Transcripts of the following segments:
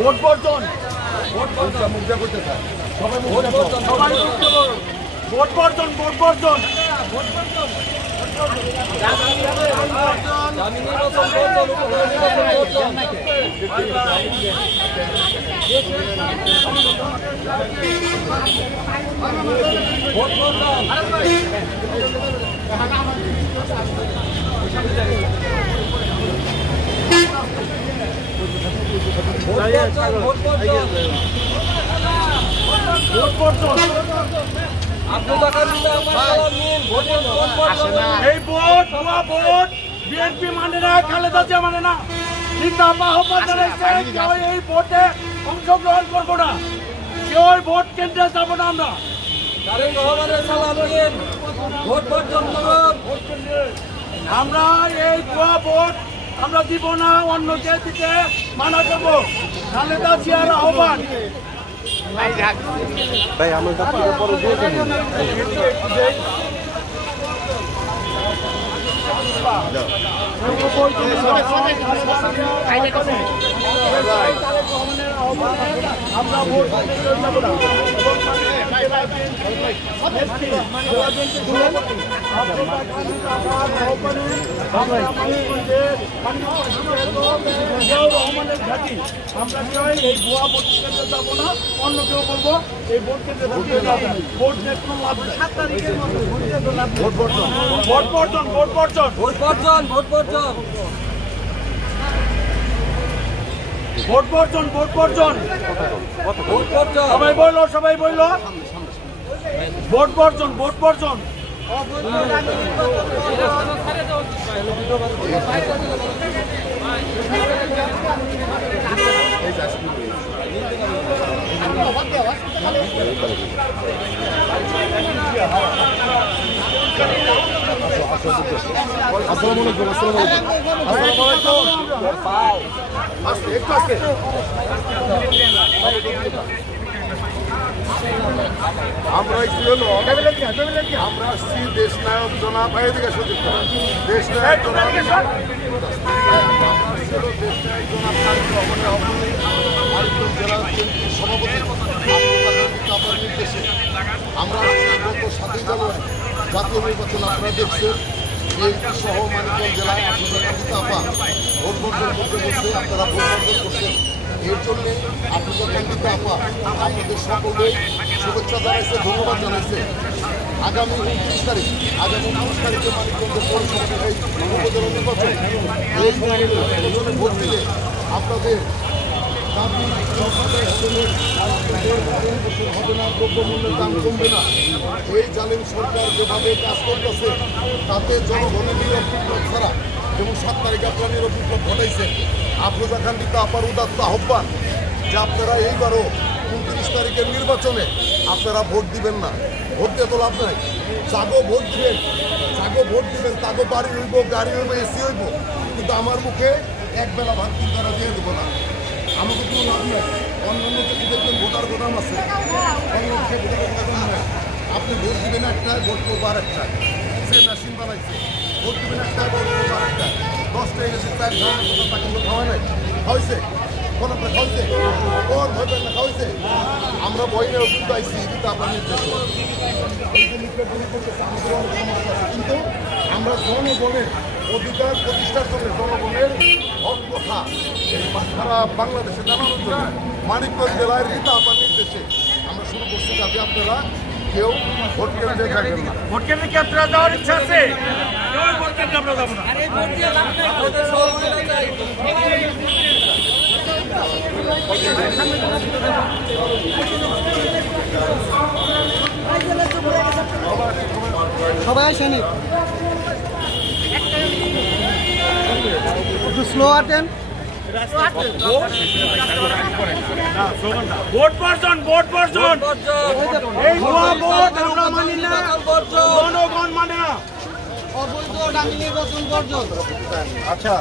Vote বর্জন vote বর্জন মুক্ত করতে চায় সবাই ভোট বর্জন সবাই ভোট বর্জন ভোট বর্জন ভোট বর্জন এই ভোট ভুয়া ভোট বিএনপি মানে না, খালেদা জিয়া মানে না। কিন্তু আমরা আহ্বান জানাইছি কেউ এই ভোটে অংশগ্রহণ করবো না, কেউ ওই ভোট কেন্দ্রে যাবো না। আমরা এই ভুয়া ভোট আমরা দিব না, অন্যকে দিতে মানা করবো। খালেদা জিয়ার আহ্বান ভাই আমার পরে দিয়ে আমরা ভোট আমরা চাই এই ভুয়া ভোট কেন্দ্রে যাবো না, অন্য কেউ বলবো এই ভোট কেন্দ্রে ভোট কোনো লাভ নেই। 7 তারিখের মধ্যে ভোট বর্জন ভোট বর্জন ভোট বর্জন ভোট বর্জন ভোট বর্জন ভোট বর্জন ভোট বর্জন ভোট বর্জন সবাই বললো ভোট বর্জন ভোট বর্জন আমরা আসছি দেশ নায়ক জনাব দেশ নায়ক জনাব সভাপতি নির্দেশে আমরা গত 7ই জানুয়ারি জাতীয় নির্বাচন আপনারা দেখছেন বিএনপি সহ মানিকগঞ্জ জেলায় আপা ভোট বর্জন করতে বলছে, আপনারা ভোট বর্জন করছেন। এর জন্যে আফ্রিকা আপা আপনাদের সকলে শুভেচ্ছা জানাইছে, ধন্যবাদ জানাইছে। আগামী 29 তারিখ তারিখে মানিকগঞ্জের পৌরসভা উপজেলা নির্বাচন, এই নির্বাচনে ভোট দিলে আপনাদের দাবি হবে না, দ্রব্যমূল্যের দাম কমবে না। এই জালিম সরকার যেভাবে কাজ করতেছে তাতে জনগণের নিরপেক্ষ ছাড়া, যেমন 7 তারিখে আপনারা নিরপেক্ষ ঘটাইছেন। আফরোজা খান আপার উদাত্ত আহ্বান যে আপনারা এইবারও 29 তারিখের নির্বাচনে আপনারা ভোট দিবেন না। ভোট দিয়ে তো লাভ নাই, যাগো ভোট দিবেন তাগো বাড়ি হইব, গাড়ি হইব, এসি হইব, কিন্তু আমার মুখে একবেলা ভাত তারা দিয়ে দেবো না। আমাকে কোনো লাভ নাই। অন্যান্য কিছু দেখবেন ভোটার গোদাম আছে, আপনি ভোট দিবেন একটা, ভোট করবো আর একটা, সে মেশিন বানাইছে। ভোট দিবেন একটা, ভোট করবো আর একটা, 10টা এসে 4 ধরনের কথা কিন্তু খাওয়া নাই, খাওয়াইছে কোন আপনার খাওয়াইছে কোন ভোটের না খাওয়াইছে। আমরা বইনেও কিন্তু আইসি কিন্তু আপনার নির্দেশ কিন্তু আমরা জনগণের অধিকার প্রতিষ্ঠার জন্য, জনগণের হক কথা সারা বাংলাদেশে জানানোর জন্য মানিকগঞ্জ জেলার রীতা আপার নির্দেশে আমরা শুরু করছি, যাতে আপনারা কেউ ভোট কেন্দ্রে থাকবেন না। ভোট কেন্দ্রে কি আপনারা যাওয়ার ইচ্ছা আছে? ভোট কেন্দ্রে আমরা যাবো না। সবাই আসেনি, একটু স্লো আটেন। ভোট বর্জন ভোট বর্জন, এই ভুয়া ভোট আমরা মানি না, জনগণ মানে না। অবৈধ ডামি নির্বাচন বর্জন। আচ্ছা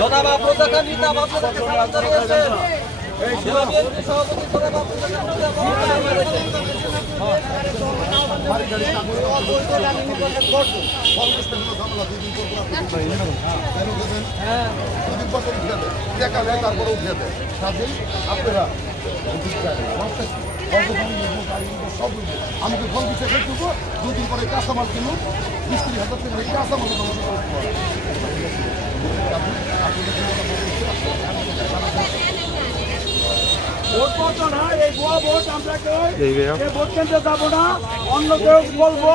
জনাব আফরোজা খান আপনাদেরকে সালাম জানিয়েছেন। বিএনপি সভাপতি জনাব আফরোজা খান অবৈধ ডামি নির্বাচন বর্জন। কংগ্রেস ঝামেলা 2 দিন পর দেখালে তারপরে উঠিয়ে দেয়। কাজেই আপনারা সব আমাকে ফোন দিচ্ছে দেখবো 2 দিন পরে কাঁচামাল কিনুন 20-30 হাজার টাকা কাঁচামাল ভোট বর্জন হয় এই ভুয়া ভোট আমরা এই ভোট কেন্দ্রে যাবো না, অন্য কেউ বলবো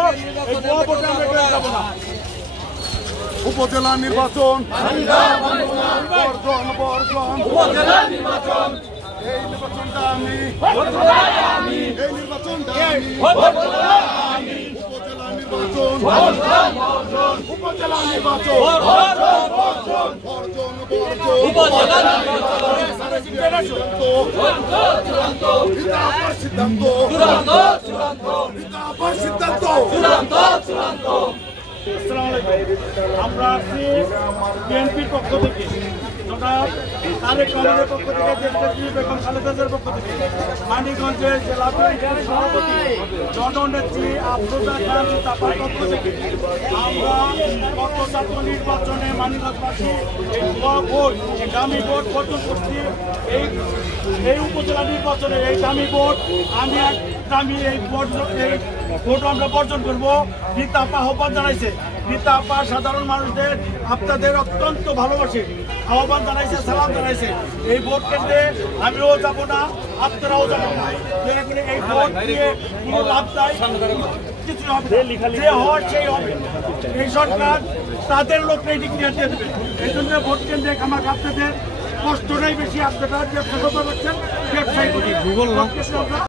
এই ভুয়া ভোটে আমরা কেউ যাবো না। উপজেলা নির্বাচন উপজেলা নির্বাচন এই নির্বাচনটা আমি এই নির্বাচনটা উপজেলা নির্বাচন উপজেলা নির্বাচন সিদ্ধান্ত আমরা আছি বিএনপির পক্ষ থেকে, জনাব তারেক রহমানের পক্ষ থেকে, দেশনেত্রী বেগম খালেদা জিয়ার পক্ষ থেকে, মানিকগঞ্জের জেলা বিএনপির সভাপতি জননেত্রী আফরোজা খান তাপার পক্ষ থেকে আমরা গত জাতীয় নির্বাচনে মানিকগঞ্জবাসী এই ভুয়া ভোট, দামি ভোট বর্জন করছি। এই উপজেলা নির্বাচনে এই দামি ভোট আমি এই ভোট আমরা বর্জন করবো। রীতা আপা আহ্বান জানাইছে, রীতা আপা সাধারণ মানুষদের আপনাদের অত্যন্ত ভালোবাসে, আহ্বান জানাইছে, সালাম জানাইছে। এই ভোট কেন্দ্রে আমিও যাব না, আপনারাও যাবেন না। এই ভোট দিয়ে কোনো লাভ নাই, কিছু হবে যে হওয়ার সেই হবে। এই সরকার তাদের লোকটাই ডিক্লিয়ার দিয়ে দেবে। এই জন্য ভোট কেন্দ্রে আমাকে আপনাদের কষ্টটাই বেশি, আপনারা ব্যবসা করতে পারছেন ব্যবসায়ী